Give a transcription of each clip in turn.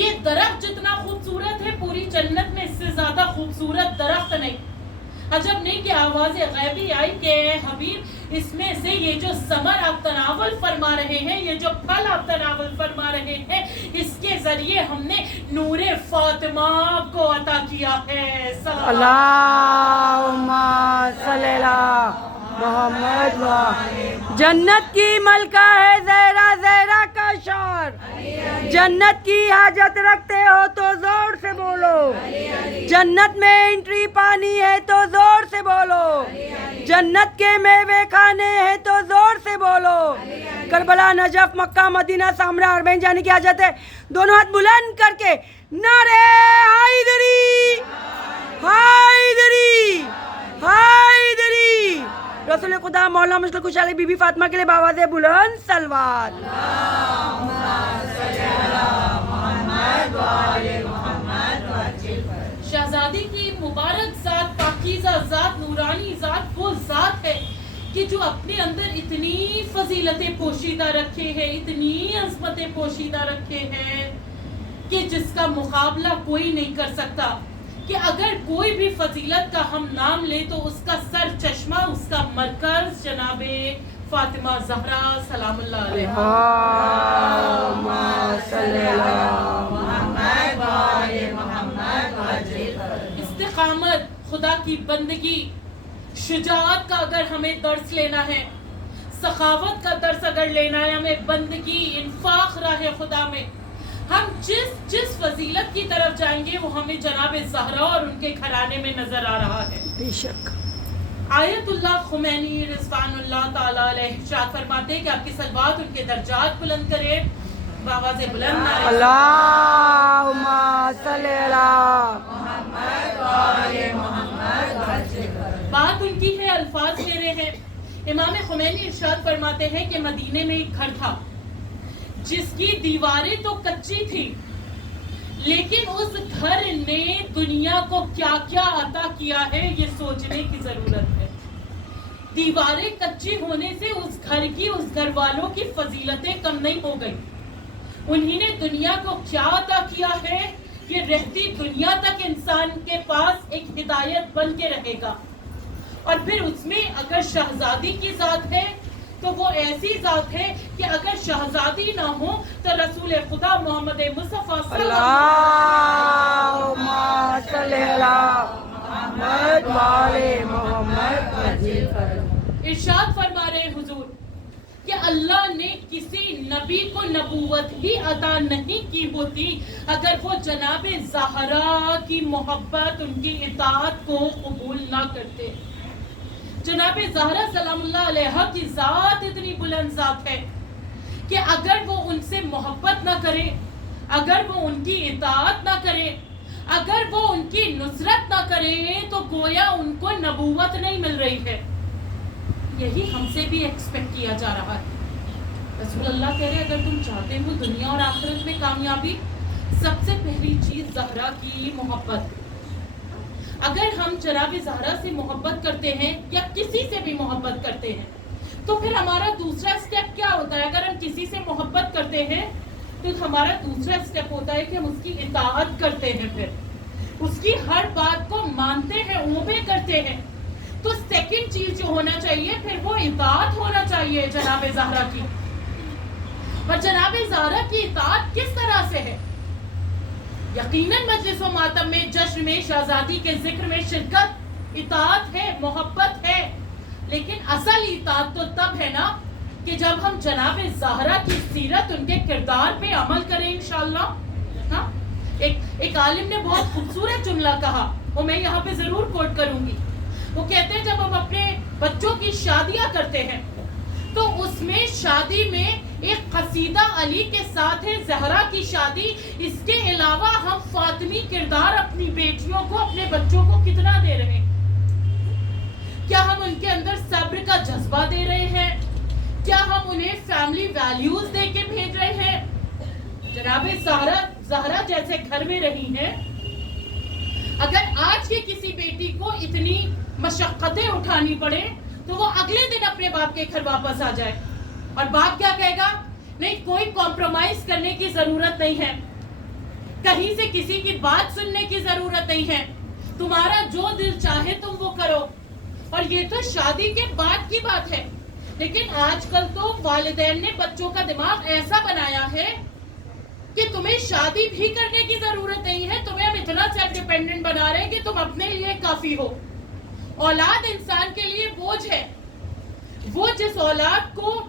یہ درخت جتنا خوبصورت ہے پوری جنت میں اس سے زیادہ خوبصورت درخت نہیں. عجب نہیں کہ آواز غیبی آئی کہ اے حبیب اس میں سے یہ جو ثمر آپ تناول فرما رہے ہیں, یہ جو پھل آپ تناول فرما رہے ہیں, اس کے ذریعے ہم نے نور فاطمہ کو عطا کیا ہے. اللہم صلی اللہ محمد جنت کی ملکہ ہے زہرا, زہرا کا شعر. جنت کی حاجت رکھتے ہو تو زور سے بولو. جنت میں انٹری پانی ہے تو زور سے بولو. جنت کے میوے کھانے ہیں تو زور سے بولو. کربلا, نجف, مکہ, مدینہ, سامرا, عربین جانے کی حاجت ہے. دونوں ہاتھ بلند کر کے نعرے حیدری, حیدری, حیدری. رسول خدا مولا مشکل کشا علی بی بی فاطمہ کے لیے باواز بلند صلوات. شہزادی کی مبارک ذات, پاکیزہ ذات, نورانی ذات وہ ذات ہے کہ جو اپنے اندر اتنی فضیلتیں پوشیدہ رکھے ہیں, اتنی عظمتیں پوشیدہ رکھے ہیں کہ جس کا مقابلہ کوئی نہیں کر سکتا. کہ اگر کوئی بھی فضیلت کا ہم نام لیں تو اس کا سر چشمہ, اس کا مرکز جناب فاطمہ زہرا سلام اللہ علیہ. استقامت, خدا کی بندگی, شجاعت کا اگر ہمیں درس لینا ہے, سخاوت کا درس اگر لینا ہے ہمیں, بندگی, انفاق راہ خدا میں, ہم جس فضیلت کی طرف جائیں گے وہ ہمیں جناب زہرا اور ان کے گھرانے میں نظر آ رہا ہے. بے شک. آیت اللہ خمینی رضوان اللہ تعالیٰ علیہ ارشاد فرماتے ہیں کہ آپ کی صلوات ان کے درجات بلند کرے. باواز بلند اللہم صلی اللہ. بات ان کی ہے, الفاظ میرے ہیں. امام خمینی ارشاد فرماتے ہیں کہ مدینے میں ایک گھر تھا جس کی دیواریں تو کچی تھی, لیکن اس گھر نے دنیا کو کیا کیا عطا کیا ہے یہ سوچنے کی ضرورت ہے. دیواریں کچی ہونے سے اس گھر کی, اس گھر والوں کی فضیلتیں کم نہیں ہو گئی. انہی نے دنیا کو کیا عطا کیا ہے کہ رہتی دنیا تک انسان کے پاس ایک ہدایت بن کے رہے گا. اور پھر اس میں اگر شہزادی کی ذات ہے تو وہ ایسی ذات ہے کہ اگر شہزادی نہ ہو تو رسول خدا محمد مصطفیٰ صلی اللہم صلی اللہ محمد والے محمد. ارشاد فرما رہے حضور کہ اللہ نے کسی نبی کو نبوت ہی عطا نہیں کی ہوتی اگر وہ جناب زہرا کی محبت, ان کی اطاعت کو قبول نہ کرتے. جناب زہرا سلام اللہ علیہ کی ذات اتنی بلند ذات ہے کہ اگر وہ ان سے محبت نہ کرے, اگر وہ ان کی اطاعت نہ کرے, اگر وہ ان کی نصرت نہ کرے تو گویا ان کو نبوت نہیں مل رہی ہے. یہی ہم سے بھی ایکسپیکٹ کیا جا رہا ہے. رسول اللہ کہہ رہے اگر تم چاہتے ہو دنیا اور آخرت میں کامیابی, سب سے پہلی چیز زہرا کی محبت. اگر ہم جناب زہرا سے محبت کرتے ہیں یا کسی سے بھی محبت کرتے ہیں تو پھر ہمارا دوسرا سٹیپ کیا ہوتا ہے؟ اگر ہم کسی سے محبت کرتے ہیں تو ہمارا دوسرا سٹیپ ہوتا ہے کہ ہم اس کی اطاعت کرتے ہیں, پھر اس کی ہر بات کو مانتے ہیں, اوبے کرتے ہیں. تو سیکنڈ چیز جو ہونا چاہیے پھر وہ اطاعت ہونا چاہیے جناب زہرا کی. اور جناب زہرا کی اطاعت کس طرح سے ہے؟ یقیناً مجلس و ماتم میں, جشن میں, شہزادی کے ذکر میں شرکت اطاعت ہے, محبت ہے, لیکن اصل اطاعت تو تب ہے نا کہ جب ہم جناب زہرا کی سیرت, ان کے کردار پہ عمل کریں انشاءاللہ. ہاں, ایک عالم نے بہت خوبصورت جملہ کہا, وہ میں یہاں پہ ضرور کوٹ کروں گی. وہ کہتے ہیں جب ہم اپنے بچوں کی شادیاں کرتے ہیں تو اس میں شادی میں ایک قصیدہ علی کے ساتھ ہے زہرا کی شادی. اس کے علاوہ ہم فاطمی کردار اپنی بیٹیوں کو, اپنے بچوں کو کتنا دے رہے ہیں؟ کیا ہم ان کے اندر صبر کا جذبہ دے رہے ہیں؟ کیا ہم انہیں فیملی ویلیوز دے کے بھیج رہے ہیں؟ جناب زہرا جیسے گھر میں رہی ہیں, اگر آج کی کسی بیٹی کو اتنی مشقتیں اٹھانی پڑے تو وہ اگلے دن اپنے باپ کے گھر واپس آ جائے اور باپ کیا کہے گا؟ نہیں, کوئی کمپرومائز کرنے کی ضرورت نہیں ہے. کہیں سے کسی کی بات سننے کی ضرورت نہیں ہے. تمہارا جو دل چاہے تم وہ کرو. اور یہ تو شادی کے بعد کی بات ہے. لیکن آج کل تو والدین نے بچوں کا دماغ ایسا بنایا ہے کہ تمہیں شادی بھی کرنے کی ضرورت نہیں ہے. تمہیں ہم اتنا سیلف ڈیپینڈنٹ بنا رہے ہیں کہ تم اپنے لیے کافی ہو. اولاد انسان کے لیے بوجھ ہے. وہ جس اولاد کو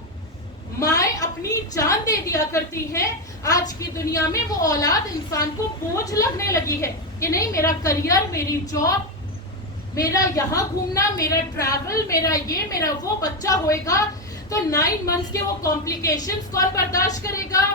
مائیں اپنی جان دے دیا کرتی ہیں، آج کی دنیا میں وہ اولاد انسان کو بوجھ لگنے لگی ہے کہ نہیں، میرا کریئر، میری جاب، میرا یہاں گھومنا، میرا ٹریول، میرا یہ، میرا وہ. بچہ ہوئے گا تو 9 months کے وہ کمپلیکیشنز کون برداشت کرے گا؟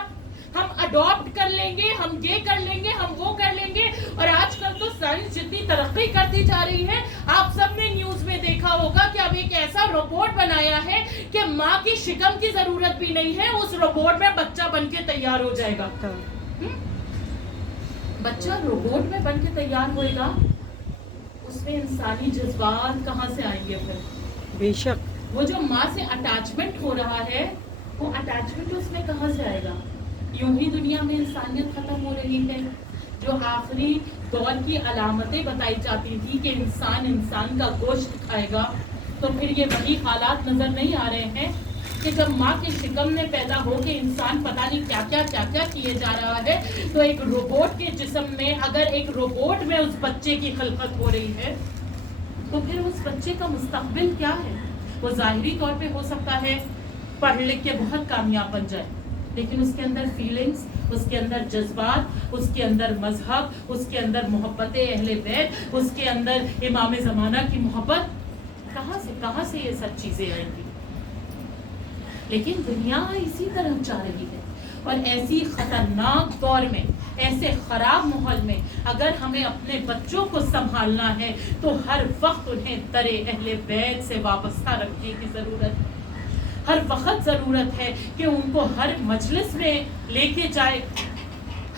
ہم اڈاپٹ کر لیں گے، ہم یہ کر لیں گے، ہم وہ کر لیں گے. اور آج کل تو سائنس جتنی ترقی کرتی جا رہی ہے، آپ سب نے نیوز میں دیکھا ہوگا کہ اب ایک ایسا روبوٹ بنایا ہے کہ ماں کی شکم کی ضرورت بھی نہیں ہے، اس روبوٹ میں بچہ بن کے تیار ہو جائے گا. بچہ روبوٹ میں بن کے تیار ہوئے گا. اس میں انسانی جذبات کہاں سے آئیں گے پھر؟ بے شک. وہ جو ماں سے اٹیچمنٹ ہو رہا ہے، وہ اٹیچمنٹ اس میں کہاں سے آئے گا؟ یوں ہی دنیا میں انسانیت ختم ہو رہی ہے. جو آخری دور کی علامتیں بتائی جاتی تھی کہ انسان کا گوشت کھائے گا، تو پھر یہ وہی حالات نظر نہیں آ رہے ہیں کہ جب ماں کے شکم میں پیدا ہو کے انسان پتہ نہیں کیا کیا کیے جا رہا ہے. تو ایک روبوٹ کے جسم میں اگر ایک روبوٹ میں اس بچے کی خلقت ہو رہی ہے، تو پھر اس بچے کا مستقبل کیا ہے؟ وہ ظاہری طور پہ ہو سکتا ہے پڑھ لکھ کے بہت کامیاب بن جائے، لیکن اس کے اندر فیلنگز، اس کے اندر جذبات، اس کے اندر مذہب، اس کے اندر محبت اہل بیت، اس کے اندر امام زمانہ کی محبت، کہاں سے یہ سب چیزیں آئیں گی؟ لیکن دنیا اسی طرف جا رہی ہے. اور ایسی خطرناک دور میں، ایسے خراب ماحول میں اگر ہمیں اپنے بچوں کو سنبھالنا ہے تو ہر وقت انہیں در اہل بیت سے وابستہ رکھنے کی ضرورت ہے. ہر وقت ضرورت ہے کہ ان کو ہر مجلس میں لے کے جائے،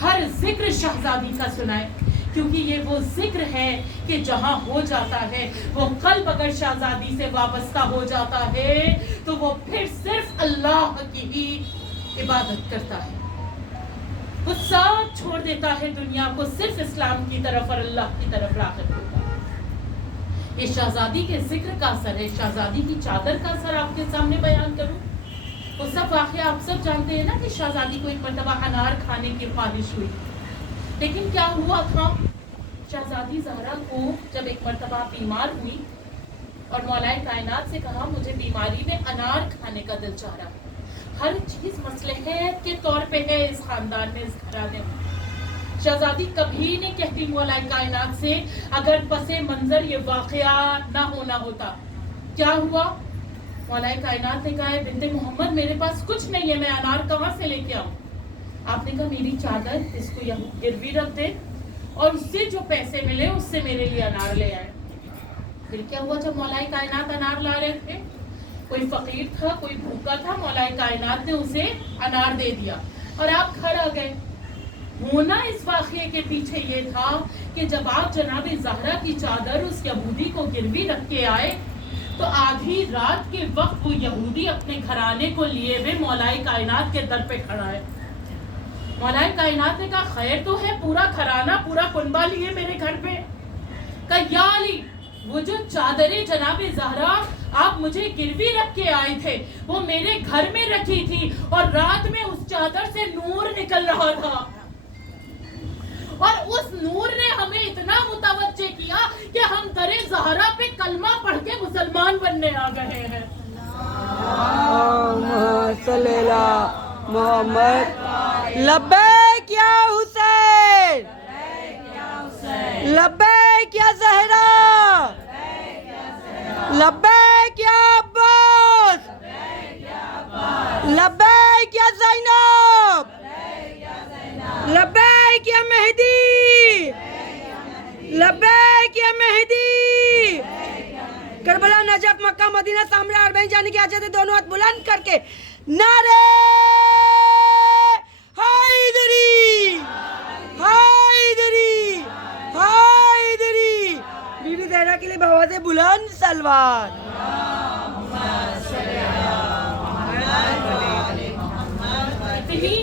ہر ذکر شہزادی کا سنائے. کیونکہ یہ وہ ذکر ہے کہ جہاں ہو جاتا ہے وہ قلب اگر شہزادی سے وابستہ ہو جاتا ہے تو وہ پھر صرف اللہ کی ہی عبادت کرتا ہے. وہ سب چھوڑ دیتا ہے دنیا کو، صرف اسلام کی طرف اور اللہ کی طرف راغب ہوتا ہے. یہ شہزادی کے ذکر کا اثر ہے. شہزادی کی چادر کا اثر آپ کے سامنے بیان کروں. وہ سب واقعہ آپ سب جانتے ہیں نا کہ شہزادی کو ایک مرتبہ انار کھانے کی خواہش ہوئی. لیکن کیا ہوا تھا؟ شہزادی زہرا کو جب ایک مرتبہ بیمار ہوئی اور مولا کائنات سے کہا مجھے بیماری میں انار کھانے کا دل چاہ رہا. ہر چیز مصلحت کے طور پہ ہے اس خاندان میں، اس گھرانے میں. شہزادی کبھی نہیں کہتی مولا کائنات سے اگر پس منظر یہ واقعہ نہ ہونا ہوتا. کیا ہوا؟ مولا کائنات نے کہا بنت محمد میرے پاس کچھ نہیں ہے، میں انار کہاں سے لے کے آؤں؟ آپ نے کہا میری چادر اس کو یہاں گروی رکھ دے اور اس سے جو پیسے ملے اس سے میرے لیے انار لے آئے. پھر کیا ہوا؟ جب مولا کائنات انار لا رہے تھے، کوئی فقیر تھا، کوئی بھوکا تھا، مولا کائنات نے اسے انار دے دیا اور آپ گھر آ گئے. ہونا اس واقعے کے پیچھے یہ تھا کہ جب آپ جناب زہرا کی چادر اس یہودی کو گروی رکھ کے آئے تو آدھی رات کے وقت وہ یہودی اپنے گھرانے کو لیے ہوئے مولا کائنات کے در پہ کھڑا ہے. مولا کائنات نے کہا خیر تو ہے، پورا گھرانہ پورا کنبہ لیے میرے گھر پہ. کہا یا علی، وہ جو چادریں جناب زہرا آپ مجھے گروی رکھ کے آئے تھے وہ میرے گھر میں رکھی تھی اور رات میں اس چادر سے نور نکل رہا تھا اور اس نور نے ہمیں اتنا متوجہ کیا کہ ہم در زہرا پہ کلمہ پڑھ کے مسلمان بننے آ گئے ہیں. صلی اللہ محمد. لبیک یا حسین، لبیک یا زہرا، لبیک یا عباس، لبیک یا زینب، لبیک یا مہدی، لبیک یا مہدی. کربلا، نجف، مکہ، مدینہ، سامرا، اربعین جانے کی حاجت ہے. دونوں ہاتھ بلند کر کے نعرے حیدری، حیدری، حیدری. بی بی زہرا کے لیے بآواز بلند سلوات.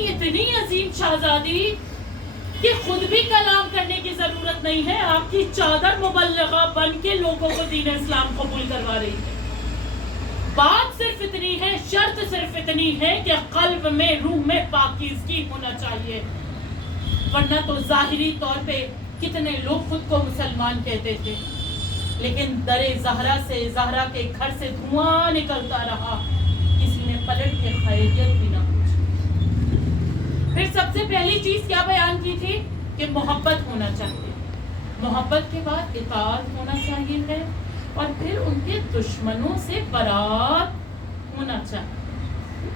اتنی عظیم شہزادی کہ کہ خود بھی کلام کرنے کی ضرورت نہیں ہے، آپ کی چادر مبلغہ بن کے لوگوں کو دین اسلام قبول کروا رہی ہے. بات صرف اتنی ہے، شرط صرف اتنی ہے کہ قلب میں، روح میں پاکیزگی ہونا چاہیے. ورنہ تو ظاہری طور پہ کتنے لوگ خود کو مسلمان کہتے تھے، لیکن در زہرا سے، زہرا کے گھر سے دھواں نکلتا رہا، کسی نے پلٹ کے خیریت بھی نہ پوچھی. پھر سب سے پہلی چیز کیا بیان کی تھی کہ محبت ہونا چاہیے. محبت کے بعد اطاعت ہونا چاہیے ہے، اور پھر ان کے دشمنوں سے برات ہونا چاہیے.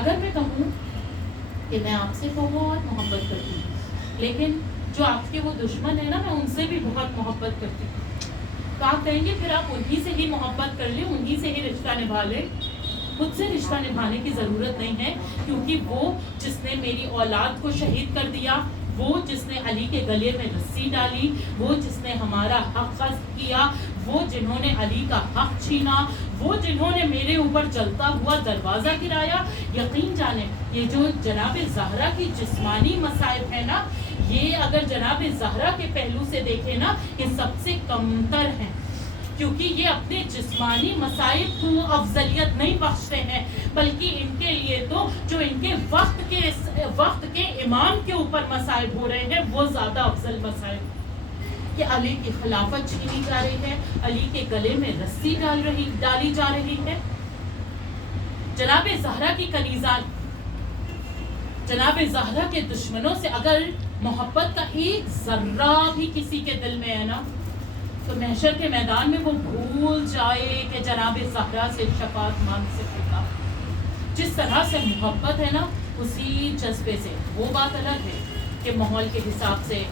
اگر میں کہوں کہ میں آپ سے بہت محبت کرتی ہوں، لیکن جو آپ کے وہ دشمن ہیں نا، میں ان سے بھی بہت محبت کرتی ہوں، تو آپ کہیں گے پھر آپ انہی سے ہی محبت کر لیں، انہی سے ہی رشتہ نبھا لیں. خود سے رشتہ نبھانے کی ضرورت نہیں ہے، کیونکہ وہ جس نے میری اولاد کو شہید کر دیا، وہ جس نے علی کے گلے میں رسی ڈالی، وہ جس نے ہمارا حق غصب کیا، وہ جنہوں نے علی کا حق چھینا، وہ جنہوں نے میرے اوپر جلتا ہوا دروازہ گرایا، یقین جانیں یہ جو جناب زہرا کی جسمانی مصائب ہے نا، یہ اگر جناب زہرا کے پہلو سے دیکھیں نا، یہ سب سے کمتر ہیں، کیونکہ یہ اپنے جسمانی مصائب کو افضلیت نہیں بخشتے ہیں، بلکہ ان کے لیے تو جو ان کے وقت کے امام کے اوپر مصائب ہو رہے ہیں وہ زیادہ افضل مصائب، کہ علی کی خلافت چھینی جا رہی ہے، علی کے گلے میں رسی ڈالی جا رہی ہے. جناب زہرا کی کنیزان، جناب زہرا کے دشمنوں سے اگر محبت کا ایک ذرہ بھی کسی کے دل میں ہے نا، تو محشر کے میدان میں وہ بھول جائے کہ جناب زہرا سے شفاعت مانگ سکے گا. جس طرح سے محبت ہے نا، اسی جذبے سے. وہ بات الگ ہے کہ ماحول کے حساب سے،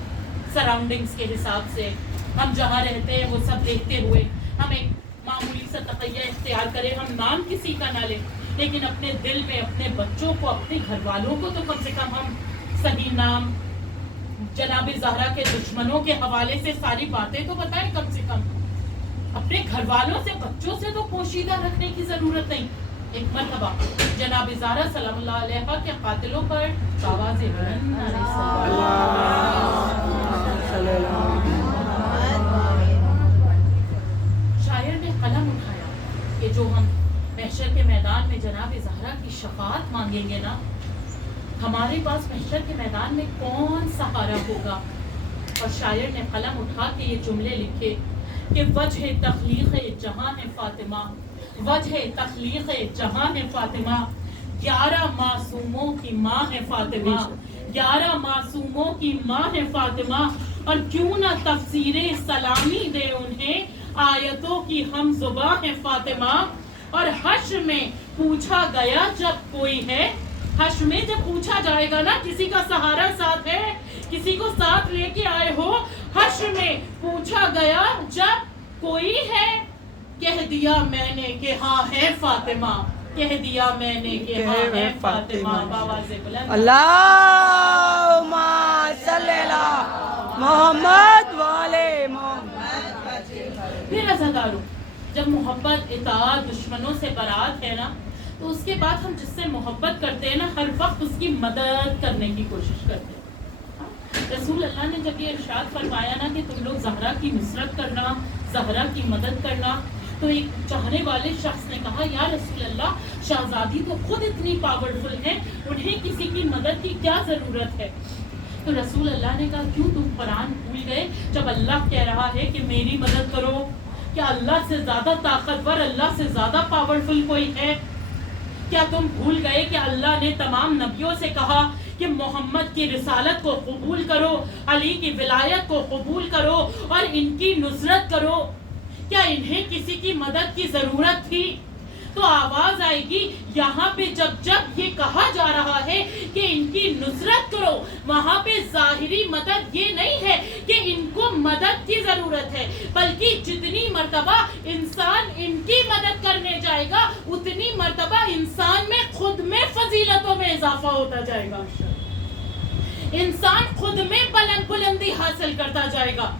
سراؤنڈنگز کے حساب سے، ہم جہاں رہتے ہیں وہ سب دیکھتے ہوئے ہم ایک معمولی سا تقیہ اختیار کریں، ہم نام کسی کا نہ لیں، لیکن اپنے دل میں اپنے بچوں کو، اپنے گھر والوں کو تو کم سے کم ہم صحیح نام، جناب زہرا کے دشمنوں کے حوالے سے ساری باتیں تو بتائیں. کم سے کم اپنے گھر والوں سے، بچوں سے تو پوشیدہ رکھنے کی ضرورت نہیں. ایک مرتبہ جناب زہرا سلام اللہ علیہ کے قاتلوں پر آواز بلند شاعر نے قلم اٹھایا کہ جو ہم محشر کے میدان میں جناب زہرا کی شفاعت مانگیں گے نا، ہمارے پاس محشر کے میدان میں کون سہارا ہوگا. اور شاعر نے قلم اٹھا کے یہ جملے لکھے کہ وجہ تخلیق جہاں ہے فاطمہ، وجہ تخلیق جہاں ہے فاطمہ، 11 معصوموں کی ماں ہے فاطمہ، 11 معصوموں کی ماں ہے فاطمہ، اور کیوں نہ تفسیر سلامی دے انہیں، آیتوں کی ہم زباں ہے فاطمہ. اور حشر میں پوچھا گیا جب کوئی ہے، حشر میں جب پوچھا جائے گا نا، کسی کا سہارا ساتھ ہے، کسی کو ساتھ لے کے آئے ہو، حشر میں پوچھا گیا جب کوئی ہے، کہہ دیا میں نے کہ ہاں ہے فاطمہ، کہہ دیا میں نے کہ ہاں ہے فاطمہ. بآواز بلند اللہم صلی علی محمد وعلی محمد. پھر عزادارو، جب محبت، اطاعت، دشمنوں سے برات ہے نا، تو اس کے بعد ہم جس سے محبت کرتے ہیں نا، ہر وقت اس کی مدد کرنے کی کوشش کرتے ہیں. رسول اللہ نے جب یہ ارشاد فرمایا نا کہ تم لوگ زہرا کی نصرت کرنا، زہرا کی مدد کرنا، تو ایک چاہنے والے شخص نے کہا یا رسول اللہ، شہزادی تو خود اتنی پاورفل ہیں، انہیں کسی کی مدد کی کیا ضرورت ہے؟ تو رسول اللہ نے کہا کیوں تم قرآن بھول گئے جب اللہ کہہ رہا ہے کہ میری مدد کرو؟ کیا اللہ سے زیادہ طاقتور، اللہ سے زیادہ پاورفل کوئی ہے؟ کیا تم بھول گئے کہ اللہ نے تمام نبیوں سے کہا کہ محمد کی رسالت کو قبول کرو، علی کی ولایت کو قبول کرو اور ان کی نصرت کرو؟ کیا انہیں کسی کی مدد کی ضرورت تھی؟ تو آواز آئے گی یہاں پہ جب یہ کہا جا رہا ہے کہ ان کی نصرت کرو، وہاں پہ ظاہری مدد یہ نہیں ہے کہ ان کو مدد کی ضرورت ہے، بلکہ جتنی مرتبہ انسان ان کی مدد کرنے جائے گا، اتنی مرتبہ انسان میں خود میں فضیلتوں میں اضافہ ہوتا جائے گا. انسان خود میں بلندی حاصل کرتا جائے گا.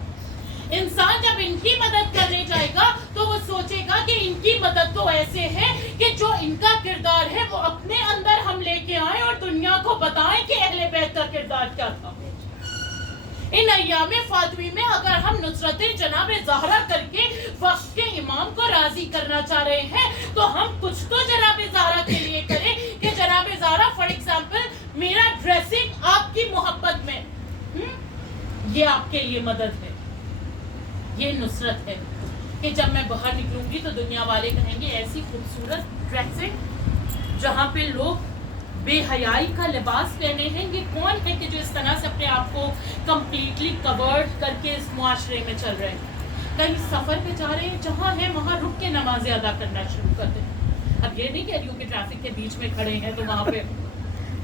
انسان جب ان کی مدد کرنے جائے گا تو وہ سوچے گا کہ ان کی مدد تو ایسے ہے کہ جو ان کا کردار ہے وہ اپنے اندر ہم لے کے آئیں اور دنیا کو بتائیں کہ اہل بیت کا کردار کیا تھا. ان ایام فاطمی میں اگر ہم نصرت جناب زہرا کر کے وقت کے امام کو راضی کرنا چاہ رہے ہیں تو ہم کچھ تو جناب زہرا کے لیے کریں کہ جناب زہرا فار ایگزامپل میرا ڈریسنگ آپ کی محبت میں یہ آپ کے لیے مدد ہے، یہ نصرت ہے کہ جب میں باہر نکلوں گی تو دنیا والے کہیں گے ایسی خوبصورت ڈریسنگ جہاں پہ لوگ بے حیائی کا لباس پہنے ہیں، یہ کون ہے کہ جو اس طرح سے اپنے آپ کو کمپلیٹلی کورڈ کر کے اس معاشرے میں چل رہے ہیں، کہیں سفر پہ جا رہے ہیں، جہاں ہے وہاں رک کے نمازیں ادا کرنا شروع کر دیں۔ اب یہ نہیں کہہ رہی ہوں کہ ٹریفک کے بیچ میں کھڑے ہیں تو وہاں پہ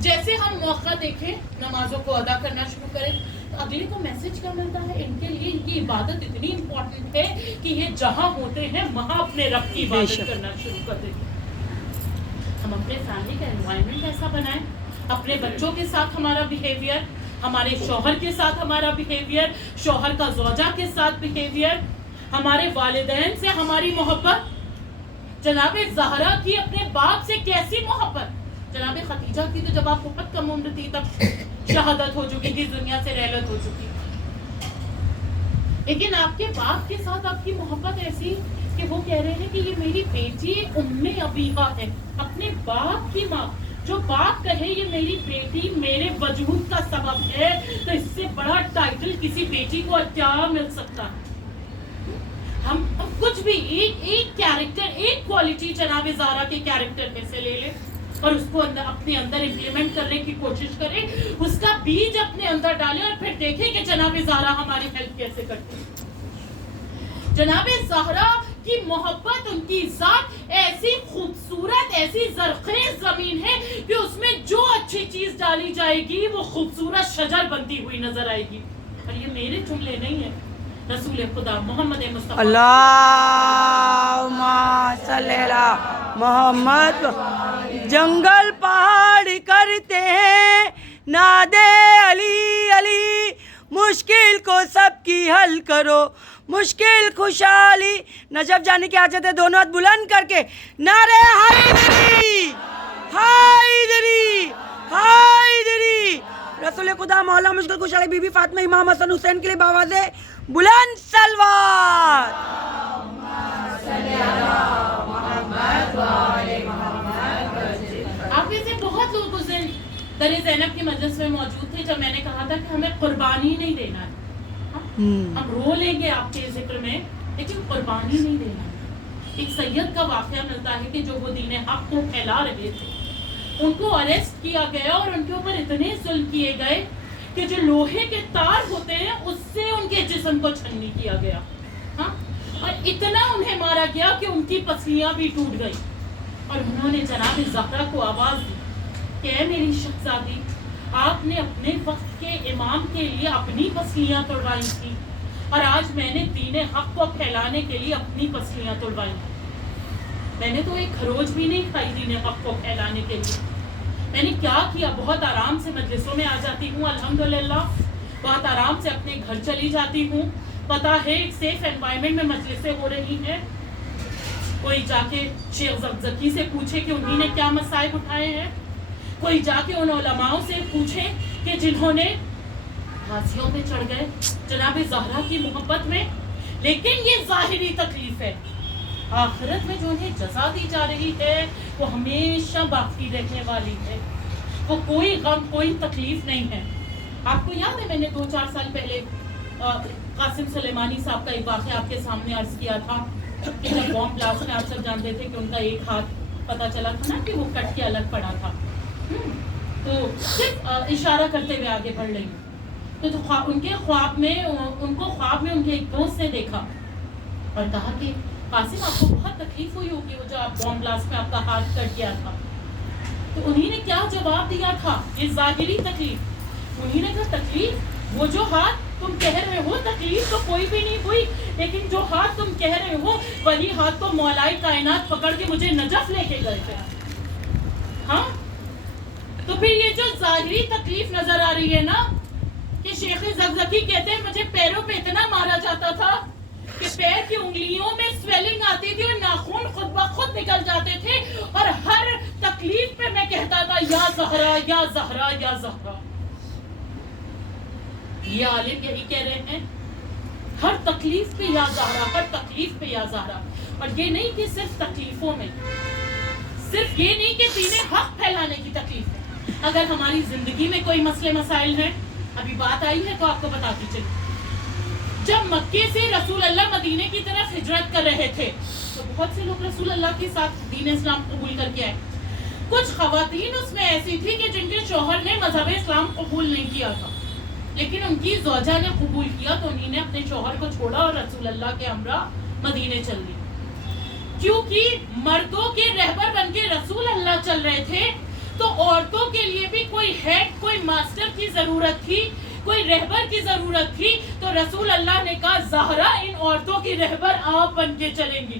جیسے ہم موقع دیکھیں نمازوں کو ادا کرنا شروع کریں، تو اگلے کو میسج کیا ملتا ہے؟ ان کے لیے ان کی عبادت اتنی امپورٹنٹ ہے کہ یہ جہاں ہوتے ہیں وہاں اپنے رب کی عبادت کرنا شروع کر دیں۔ ہم اپنے فیملی کا انوائرمنٹ ایسا بنائیں، اپنے بچوں کے ساتھ ہمارا بیہیویئر، ہمارے شوہر کے ساتھ ہمارا بیہیویئر، شوہر کا زوجہ کے ساتھ بیہیویئر، ہمارے والدین سے ہماری محبت، جناب زہرا کی اپنے باپ سے کیسی محبت، جناب خدیجہ کی تو جب آپ بہت کم عمر تھی تب شہادت ہو چکی تھی، دنیا سے رحلت ہو چکی، لیکن آپ کے باپ کے ساتھ آپ کی محبت ایسی کہ وہ کہہ رہے ہیں کہ یہ میری بیٹی ام ابیہا ہے، اپنے باپ کی ماں، جو باپ کہے یہ میری بیٹی میرے وجود کا سبب ہے، تو اس سے بڑا ٹائٹل کسی بیٹی کو کیا مل سکتا ہے؟ ہم کچھ بھی ایک کیریکٹر، ایک کوالٹی جناب زہرا کے کیریکٹر میں سے لے لیں اور اس کو اپنے اندر امپلیمنٹ کرنے کی کوشش کریں، اس کا بیج اپنے اندر ڈالیں اور پھر دیکھیں کہ جناب زہرا ہماری ہیلپ کیسے کرتی ہے۔ جناب زہرا کی محبت، ان کی ذات ایسی خوبصورت، ایسی زرخیز زمین ہے کہ اس میں جو اچھی چیز ڈالی جائے گی وہ خوبصورت شجر بنتی ہوئی نظر آئے گی۔ اور یہ میرے جملے نہیں ہیں، رسول خدا محمد مصطفیٰ اللہم صلی علی محمد۔ جنگل پہاڑ کرتے ہیں نادے علی علی، مشکل کو سب کی حل کرو، مشکل خوشحالی۔ نجف جانے کی حاجت ہے، دونوں ہاتھ بلند کر کے نعرے حیدری حیدری حیدری۔ رسول خدا مولا مشکل خوشحالی بی بی فاطمہ امام حسن حسین کے لیے باواز بلند سلوات۔ آپ میں سے بہت لوگ اس دن در زینب کی مجلس میں موجود تھے جب میں نے کہا تھا کہ ہمیں قربانی نہیں دینا ہے، ہم رو لیں گے آپ کے ذکر میں لیکن قربانی نہیں دینا۔ ایک سید کا واقعہ ملتا ہے کہ جو وہ دین حق کو پھیلا رہے تھے، ان کو اریسٹ کیا گیا اور ان کے اوپر اتنے ظلم کیے گئے کہ جو لوہے کے تار ہوتے ہیں اس سے ان کے جسم کو چھنی کیا گیا، اور اتنا انہیں مارا گیا کہ ان کی پسلیاں بھی ٹوٹ گئی، اور انہوں نے جناب زہرا کو آواز دی کہ اے میری شہزادی، آپ نے اپنے وقت کے امام کے لیے اپنی پسلیاں توڑوائی تھی اور آج میں نے دین حق کو پھیلانے کے لیے اپنی پسلیاں توڑوائی۔ میں نے تو ایک خروج بھی نہیں کھائی دین حق کو پھیلانے کے لیے، میں نے کیا کیا، بہت آرام سے مجلسوں میں آ جاتی ہوں الحمدللہ، بہت آرام سے اپنے گھر چلی جاتی ہوں، پتہ ہے ایک سیف انوائرمنٹ میں مجلسیں ہو رہی ہیں، کوئی جا کے شیخ زکزکی سے پوچھے کہ انہی نے کیا مسائل اٹھائے ہیں، کوئی جا کے ان علماء سے پوچھے کہ جنہوں نے غازیوں پہ چڑھ گئے جناب زہرا کی محبت میں، لیکن یہ ظاہری تکلیف ہے، آخرت میں جو انہیں جزا دی جا رہی ہے وہ ہمیشہ باقی رہنے والی ہے، وہ کوئی غم کوئی تکلیف نہیں ہے۔ آپ کو یاد ہے میں نے 2-4 سال پہلے قاسم سلیمانی صاحب کا ایک واقعہ آپ کے سامنے عرض کیا تھا کہ جب بام بلاسٹ میں آپ سب جانتے تھے کہ ان کا ایک ہاتھ پتہ چلا تھا نا کہ وہ کٹ کے الگ پڑا تھا، تو صرف اشارہ کرتے ہوئے آگے بڑھ رہی ہوں، تو ان کے خواب میں ان کے ایک دوست نے دیکھا اور کہا کہ قاسم آپ کو بہت تکلیف ہوئی ہوگی وہ جو آپ بام بلاسٹ میں آپ کا ہاتھ کٹ گیا تھا، تو انہی نے کیا جواب دیا تھا؟ یہ ظاہری تکلیف، انہی نے کہا تکلیف وہ جو ہاتھ تم کہہ رہے ہو، تکلیف تو کوئی بھی نہیں ہوئی، لیکن جو ہاتھ تم کہہ رہے ہو وہی ہاتھ تو مولا کائنات پکڑ کے مجھے نجف لے کے گئے تھے۔ ہاں تو پھر یہ جو ظاہری تکلیف نظر آ رہی ہے نا، کہ شیخ زکزکی کہتے ہیں مجھے پیروں پہ اتنا مارا جاتا تھا کہ پیر کی انگلیوں میں سویلنگ آتی تھی اور ناخن خود بخود نکل جاتے تھے، اور ہر تکلیف پہ میں کہتا تھا یا زہرا یا زہرا یا زہرا۔ یہ عالم یہی کہہ رہے ہیں ہر تکلیف پہ یا زہرا، ہر تکلیف پہ یا زہرا. اور یہ نہیں کہ صرف تکلیفوں میں، صرف یہ نہیں کہ دین حق پھیلانے کی تکلیف ہے. اگر ہماری زندگی میں کوئی مسئلے مسائل ہیں، ابھی بات آئی ہے تو آپ کو بتاتی چلی. جب مکے سے رسول اللہ مدینے کی طرف ہجرت کر رہے تھے تو بہت سے لوگ رسول اللہ کے ساتھ دین اسلام قبول کر کے آئے. کچھ خواتین اس میں ایسی تھی کہ جن کے شوہر نے مذہب اسلام قبول نہیں کیا تھا، لیکن ان کی زوجہ نے قبول کیا تو انہی نے اپنے شوہر کو چھوڑا اور رسول اللہ کے ہمراہ مدینے چل دی. کیونکہ مردوں کے رہبر بن کے رسول اللہ چل رہے تھے تو عورتوں کے لیے بھی کوئی ہیڈ، کوئی ماسٹر کی ضرورت تھی، کوئی رہبر کی ضرورت تھی. تو رسول اللہ نے کہا زہرا ان عورتوں کی رہبر آپ بن کے چلیں گی.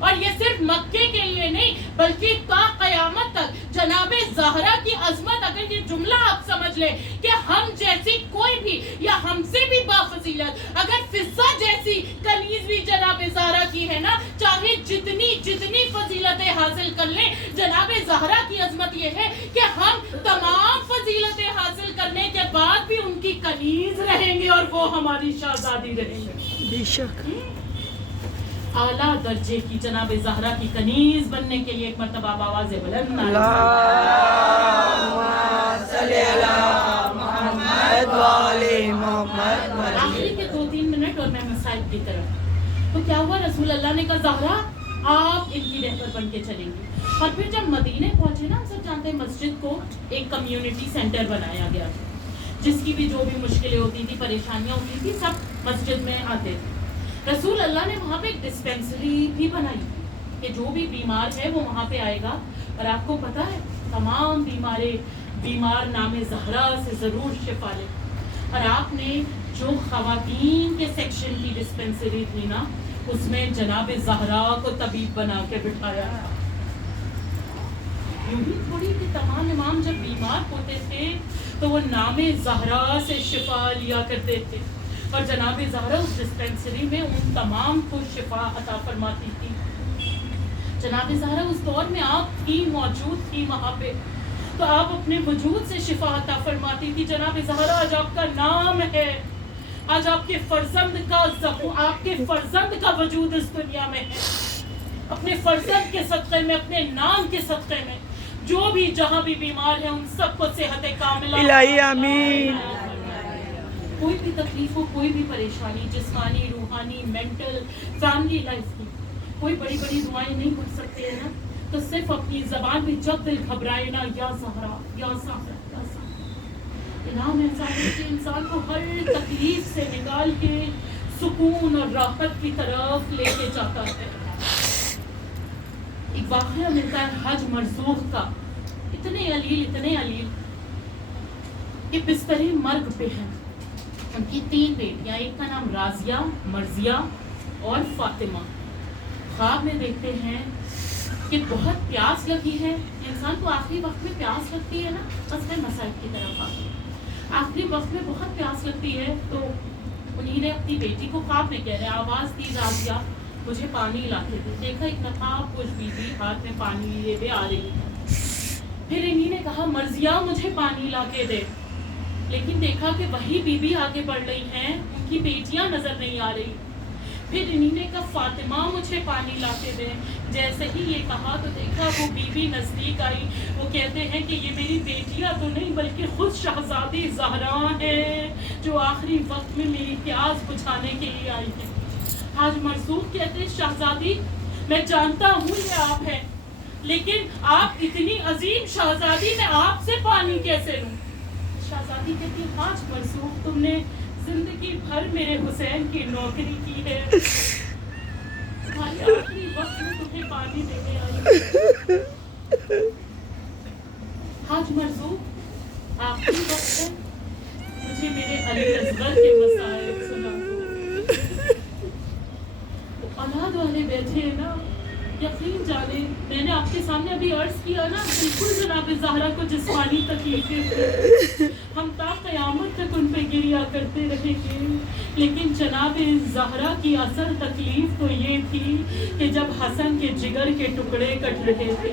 اور یہ صرف مکے کے لیے نہیں بلکہ تا قیامت تک جناب زہرا کی عظمت. اگر یہ جملہ آپ سمجھ لیں کہ ہم جیسی کوئی بھی یا ہم سے بھی بافضیلت اگر فضہ جیسی کنیز بھی جناب زہرا کی ہے نا، چاہے جتنی فضیلتیں حاصل کر لیں، جناب زہرا کی عظمت یہ ہے کہ ہم تمام فضیلتیں حاصل کرنے کے بعد بھی ان کی کنیز رہیں گے اور وہ ہماری شہزادی رہیں گے. بے شک اعلیٰ درجے کی جناب زہرا کی کنیز بننے کے لیے ایک مرتبہ آواز بلند آخری کے 2-3 منٹ اور میں مسائل کی طرف. تو کیا ہوا؟ رسول اللہ نے کہا زہرا آپ ان کی رہبر بن کے چلیں گی. اور پھر جب مدینے پہنچے نا، ہم سب جانتے ہیں مسجد کو ایک کمیونٹی سینٹر بنایا گیا تھا، جس کی بھی جو بھی مشکلیں ہوتی تھی، پریشانیاں ہوتی تھی، سب مسجد میں آتے تھے. رسول اللہ نے وہاں پہ ایک ڈسپینسری بھی بنائی کہ جو بھی بیمار ہے وہ وہاں پہ آئے گا. اور آپ کو پتا ہے تمام بیمار نام زہرا سے ضرور شفا لے. اور آپ نے جو خواتین کے سیکشن کی ڈسپینسری تھی نا، اس میں جناب زہرا کو طبیب بنا کے بٹھایا. یوں ہی تھوڑی کہ تمام امام جب بیمار ہوتے تھے تو وہ نام زہرا سے شفا لیا کرتے تھے، اور جناب زہرا اس ڈسپینسری میں ان تمام کو شفا عطا فرماتی تھی. جناب زہرا اس دور میں آپ کی موجود تھی وہاں پہ، تو آپ اپنے وجود سے شفا عطا فرماتی تھی. جناب زہرا آج آپ کا نام ہے، آج آپ کے فرزند کا وجود اس دنیا میں ہے. اپنے فرزند کے صدقے میں، اپنے نام کے صدقے میں جو بھی جہاں بھی بیمار ہیں ان سب کو صحت کاملہ الہی آمین. کوئی بھی تکلیف ہو، کوئی بھی پریشانی، جسمانی، روحانی، مینٹل، فیملی لائف کی، کوئی بڑی دعائیں نہیں پڑھ سکتے ہیں نا، تو صرف اپنی زبان میں جب دل گھبرائے نا، یا زہرا یا زہرا یا زہرا. نام ایسا ہے کہ انسان کو ہر تکلیف سے نکال کے سکون اور راحت کی طرف لے کے جاتا ہے. ایک واقعہ ملتا ہے حج مرزوق کا، اتنے علیل کہ بستر مرگ پہ ہیں. ان کی 3 بیٹیاں، ایک کا نام راضیہ، مرضیہ اور فاطمہ. خواب میں دیکھتے ہیں کہ بہت پیاس لگی ہے. انسان کو آخری وقت میں پیاس لگتی ہے نا، بس میں مسائل کی طرف آتی ہوں. آخری وقت میں بہت پیاس لگتی ہے تو انہی نے اپنی بیٹی کو خواب میں کہہ رہے آواز دی راضیہ مجھے پانی لا کے دے. دیکھا ایک نقاب پوش بیوی ہاتھ میں پانی لیے ہوئے آ رہی ہے. پھر انہی نے کہا مرضیہ مجھے پانی لا کے دے. لیکن دیکھا کہ وہی بی بی آگے بڑھ رہی ہیں، ان کی بیٹیاں نظر نہیں آ رہی. پھر انہی نے کہا فاطمہ مجھے پانی لا کے دے. جیسے ہی یہ کہا تو دیکھا وہ بی بی نزدیک آئی. وہ کہتے ہیں کہ یہ میری بیٹیاں تو نہیں بلکہ خود شہزادی زہرا ہے جو آخری وقت میں میری پیاس بجھانے کے لیے آئی ہے. حاج مرزوق کہتے ہیں شہزادی میں جانتا ہوں یہ آپ ہے، لیکن آپ اتنی عظیم شہزادی میں آپ سے پانی کیسے لوں؟ شہزادی کہتی ہے حاج مرزوق تم نے زندگی بھر میرے حسین کی نوکری کی ہے، تمہارے آخری وقت میں تمہیں پانی دینے آئی. حاج مرزوق آخری وقت ہے، مجھے میرے علی اصغر کے مسائل سنا دو. اولاد والے بیٹھے ہیں نا، یقین جانے میں نے آپ کے سامنے ابھی عرض کیا نا، بالکل جناب زہرا کو جسمانی تکلیفیں تھیں، ہم تا قیامت تک ان پہ گریا کرتے رہیں گے. لیکن جناب زہرا کی اصل تکلیف تو یہ تھی کہ جب حسن کے جگر کے ٹکڑے کٹ رہے تھے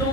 2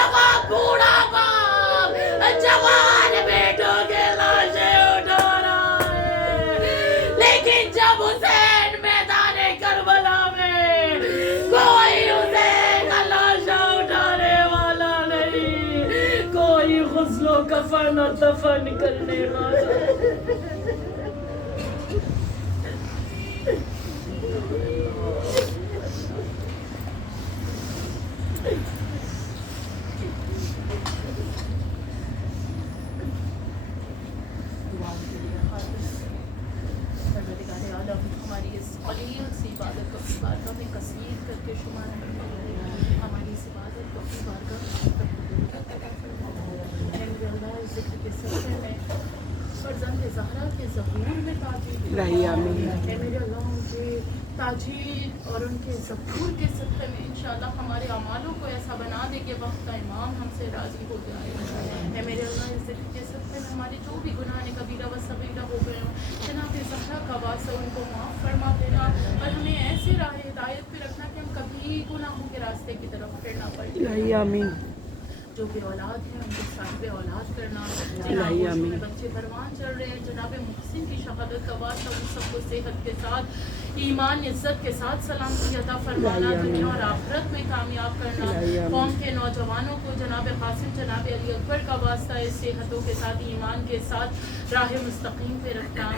جگہ بوڑھا باپ جوان بیٹوں کے لاشیں اٹھا رہا ہے، لیکن جب حسین میدان کربلا میں کوئی حسین کا لاشا اٹھانے والا نہیں، کوئی غسل و کفن و دفن کرنے والا ہماری اس قلیل سی عبادت کو اپنی بارگاہ میں کثیر کر کے شمار کریں، ہماری اس عبادت کو اپنی بارگاہ میں اللہ اس ذکر کے صدقے میں فرزند زہرا کے ظہور میں تاجیل ہے میرے اللہ، ان کے تاجیل اور ان کے ظہور کے صدقے میں انشاءاللہ ہمارے اعمالوں کو ایسا بنا دے کہ وقت کا امام ہم سے راضی ہو جائے۔ اے میرے اللہ، اس ذکر کے صدقے میں ہمارے جو بھی گناہ کبیرہ و صغیرہ ہو گئے ہوں، جناب زہرا کا واسطہ ان کو معاف فرما دینا اور ہمیں ایسے راہ ہدایت پہ رکھنا کہ ہم کبھی گناہوں کے راستے کی طرف پھرنا پڑے۔ آمین۔ جو بے اولاد ہیں ان کو صاحب اولاد کرنا، جناب میں بچے پروان چل رہے ہیں، جناب محسن کی شہادت کا واسطہ ان سب کو صحت کے ساتھ، ایمان عزت کے ساتھ سلامتی عطا فرمانا، دنیا اور آخرت میں کامیاب کرنا، قوم کے نوجوانوں کو جناب قاسم جناب علی اکبر کا واسطہ اس صحتوں کے ساتھ ایمان کے ساتھ راہ مستقیم پہ رکھنا۔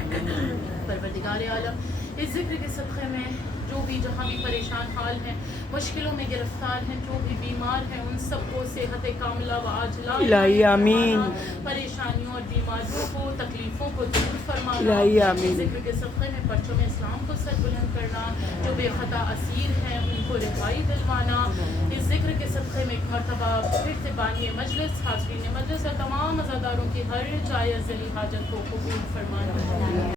پروردگار عالم، اس ذکر کے صدقے میں جو بھی جہاں بھی پریشان حال ہیں، مشکلوں میں گرفتار ہیں، جو بھی بیمار ہیں، ان سب کو صحت کاملہ و عاجلہ الہی آمین۔ پریشانیوں اور بیماریوں کو، تکلیفوں کو دور فرمانا، الہی آمین۔ ذکر کے صدقے میں پرچم اسلام کو سر بلند کرنا، جو بے خطا اسیر ہیں ان کو رہائی دلوانا، اس ذکر کے صدقے میں ایک مرتبہ پھر سے بانی مجلس، حاضرین مجلس اور تمام عزاداروں کی ہر جائز ذیلی حاجت کو قبول فرمانا۔